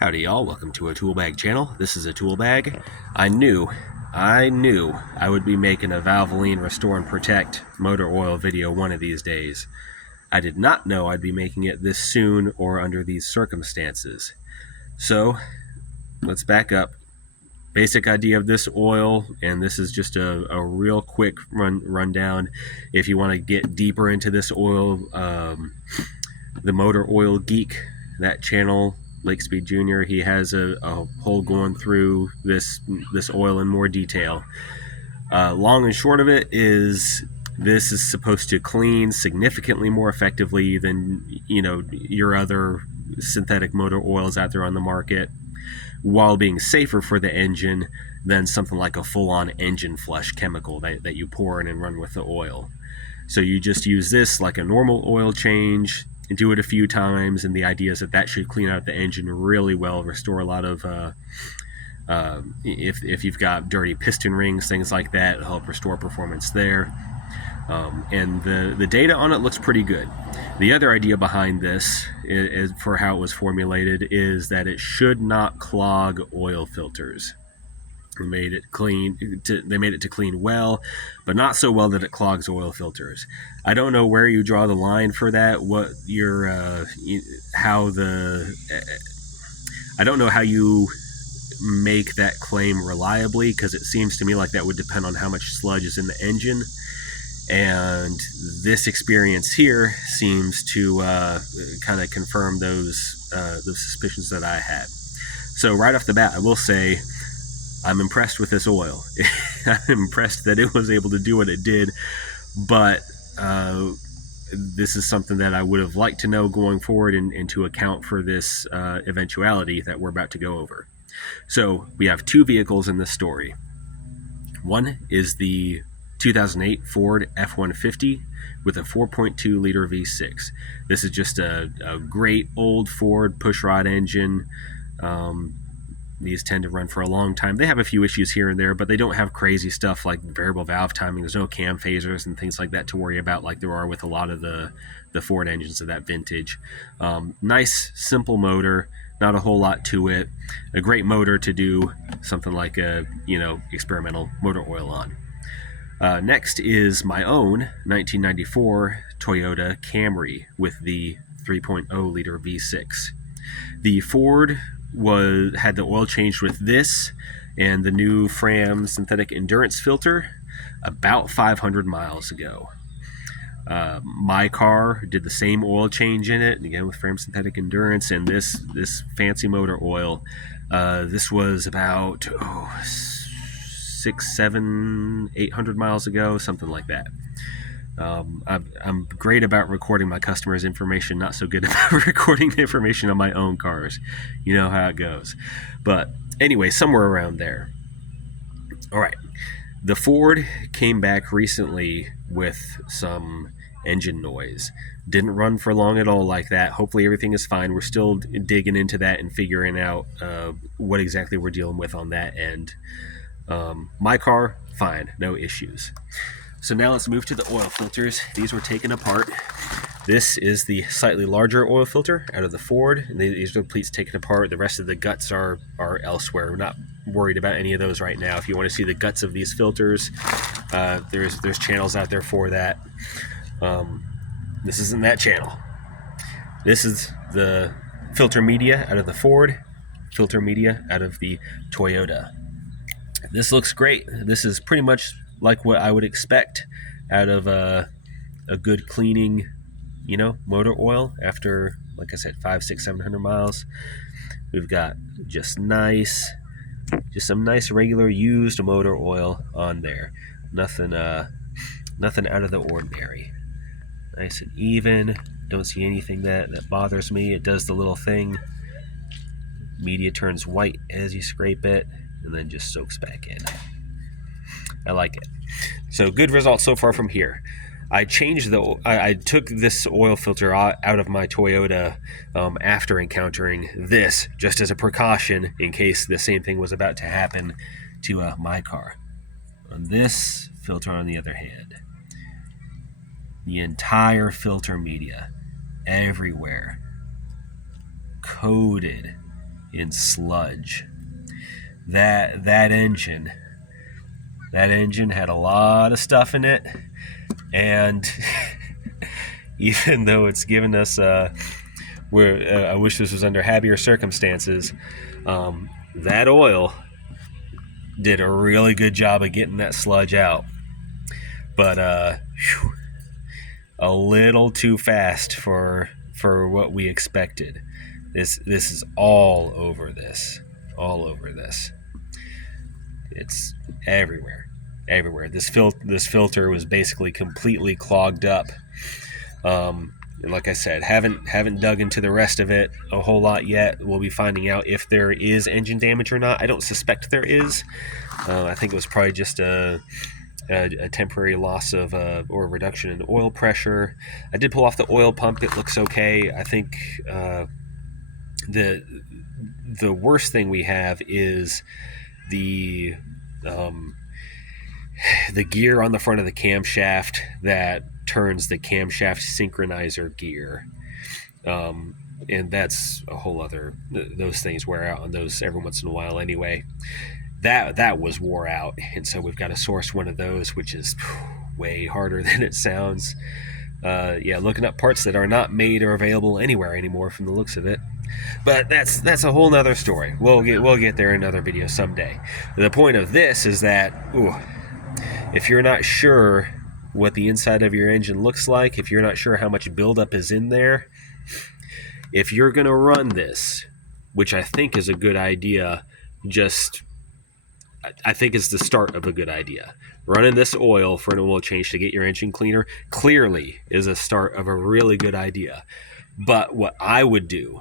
Howdy y'all, welcome to a tool bag channel. This is a tool bag. I knew I would be making a Valvoline Restore and Protect motor oil video one of these days. I did not know I'd be making it this soon or under these circumstances. So let's back up. Basic idea of this oil, and this is just a real quick rundown. If you want to get deeper into this oil, the Motor Oil Geek, that channel, Lake Speed Jr., he has a whole going through this oil in more detail. Long and short of it is, this is supposed to clean significantly more effectively than your other synthetic motor oils out there on the market, while being safer for the engine than something like a full-on engine flush chemical that you pour in and run with the oil. So you just use this like a normal oil change, do it a few times, and the idea is that should clean out the engine really well, restore a lot of if you've got dirty piston rings, things like that, it'll help restore performance there. And the data on it looks pretty good. The other idea behind this is for how it was formulated is that it should not clog oil filters. They made it to clean well, but not so well that it clogs oil filters. I don't know where you draw the line for that. I don't know how you make that claim reliably, because it seems to me like that would depend on how much sludge is in the engine. And this experience here seems to kind of confirm those suspicions that I had. So right off the bat, I will say I'm impressed with this oil. I'm impressed that it was able to do what it did, but this is something that I would have liked to know going forward, and to account for this eventuality that we're about to go over. So we have two vehicles in this story. One is the 2008 Ford F-150 with a 4.2 liter V6. This is just a great old Ford pushrod engine. These tend to run for a long time. They have a few issues here and there, but they don't have crazy stuff like variable valve timing. There's no cam phasers and things like that to worry about, like there are with a lot of the Ford engines of that vintage. Nice, simple motor, not a whole lot to it. A great motor to do something like a experimental motor oil on. Next is my own 1994 Toyota Camry with the 3.0 liter V6. The Ford had the oil changed with this and the new Fram synthetic endurance filter about 500 miles ago. My car did the same oil change in it, again with Fram synthetic endurance, and this fancy motor oil. This was about 800 miles ago, something like that. I'm great about recording my customers' information, not so good about recording the information on my own cars. You know how it goes. But anyway, somewhere around there. All right. The Ford came back recently with some engine noise. Didn't run for long at all like that. Hopefully everything is fine. We're still digging into that and figuring out what exactly we're dealing with on that end. My car, fine, no issues. So now let's move to the oil filters. These were taken apart. This is the slightly larger oil filter out of the Ford. And these are the pleats taken apart. The rest of the guts are elsewhere. We're not worried about any of those right now. If you want to see the guts of these filters, there's channels out there for that. This isn't that channel. This is the filter media out of the Ford, filter media out of the Toyota. This looks great. This is pretty much like what I would expect out of a good cleaning, motor oil after, like I said, 500, 600, 700 miles. We've got just some nice regular used motor oil on there. Nothing out of the ordinary. Nice and even. Don't see anything that bothers me. It does the little thing. Media turns white as you scrape it, and then just soaks back in. I like it. So good results so far from here. I took this oil filter out of my Toyota after encountering this, just as a precaution in case the same thing was about to happen to my car. On this filter, on the other hand, the entire filter media, everywhere, coated in sludge. That engine had a lot of stuff in it, and even though it's given us I wish this was under happier circumstances, that oil did a really good job of getting that sludge out, but a little too fast for what we expected. This is all over this. It's everywhere. This filter was basically completely clogged up. And like I said, haven't dug into the rest of it a whole lot yet. We'll be finding out if there is engine damage or not. I don't suspect there is. I think it was probably just a temporary loss of or reduction in oil pressure. I did pull off the oil pump. It looks okay. I think the worst thing we have is the gear on the front of the camshaft that turns the camshaft synchronizer gear. And that's a whole other, those things wear out on those every once in a while anyway. That was wore out, and so we've got to source one of those, which is way harder than it sounds. Looking up parts that are not made or available anywhere anymore from the looks of it. But that's a whole nother story. We'll get there in another video someday. The point of this is that if you're not sure what the inside of your engine looks like, if you're not sure how much buildup is in there, if you're going to run this, which I think is a good idea, I think it's the start of a good idea. Running this oil for an oil change to get your engine cleaner clearly is a start of a really good idea. But what I would do,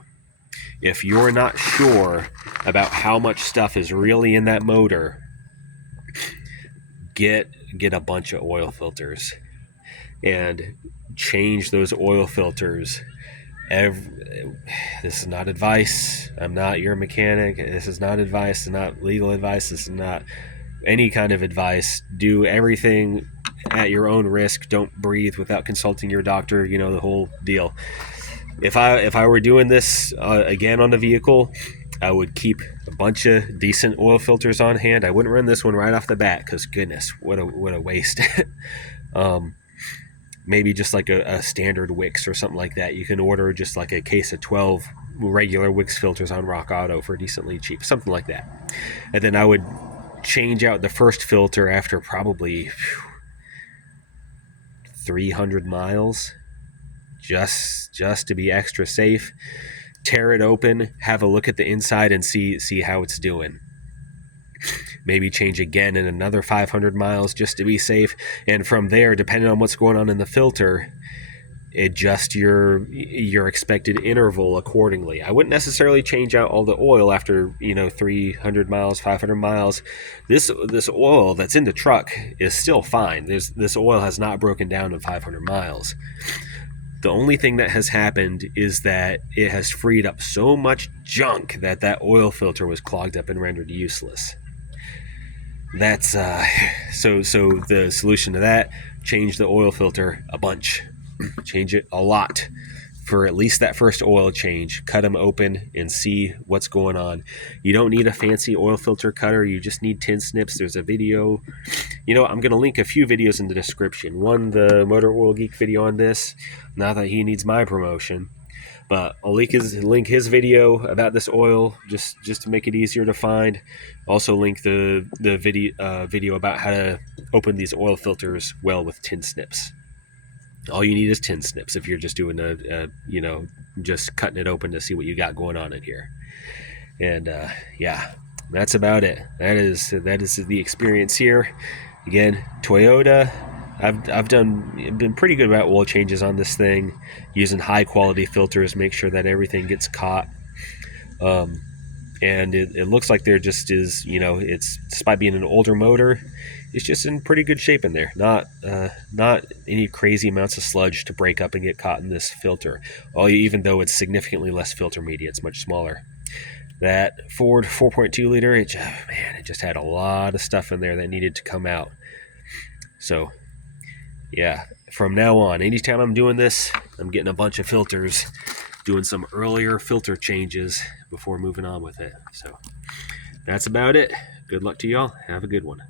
if you're not sure about how much stuff is really in that motor, get a bunch of oil filters and change those oil filters. This is not advice. I'm not your mechanic. This is not advice. It's not legal advice. This is not any kind of advice. Do everything at your own risk. Don't breathe without consulting your doctor. You know, the whole deal. If I were doing this again on the vehicle, I would keep a bunch of decent oil filters on hand. I wouldn't run this one right off the bat because goodness, what a waste. Maybe just like a standard Wix or something like that. You can order just like a case of 12 regular Wix filters on Rock Auto for decently cheap, something like that. And then I would change out the first filter after probably 300 miles, just to be extra safe. Tear it open, have a look at the inside, and see how it's doing. Maybe change again in another 500 miles just to be safe. And from there, depending on what's going on in the filter, adjust your expected interval accordingly. I wouldn't necessarily change out all the oil after 300 miles, 500 miles. This oil that's in the truck is still fine. This oil has not broken down in 500 miles. The only thing that has happened is that it has freed up so much junk that oil filter was clogged up and rendered useless. That's so the solution to that, change the oil filter a bunch. Change it a lot for at least that first oil change. Cut them open and see what's going on. You don't need a fancy oil filter cutter. You just need tin snips. There's a video. I'm going to link a few videos in the description. One, the Motor Oil Geek video on this. Not that he needs my promotion, but I'll link his video about this oil just to make it easier to find. Also link the video about how to open these oil filters well with tin snips. All you need is tin snips if you're just doing just cutting it open to see what you got going on in here. And that's about it. That is the experience here. Again, Toyota. I've been pretty good about oil changes on this thing, using high quality filters, make sure that everything gets caught. And it looks like there just is, it's, despite being an older motor, it's just in pretty good shape in there. Not any crazy amounts of sludge to break up and get caught in this filter. Even though it's significantly less filter media, it's much smaller. That Ford 4.2 liter, it just had a lot of stuff in there that needed to come out. So, yeah, from now on, anytime I'm doing this, I'm getting a bunch of filters doing some earlier filter changes before moving on with it. So that's about it. Good luck to y'all. Have a good one.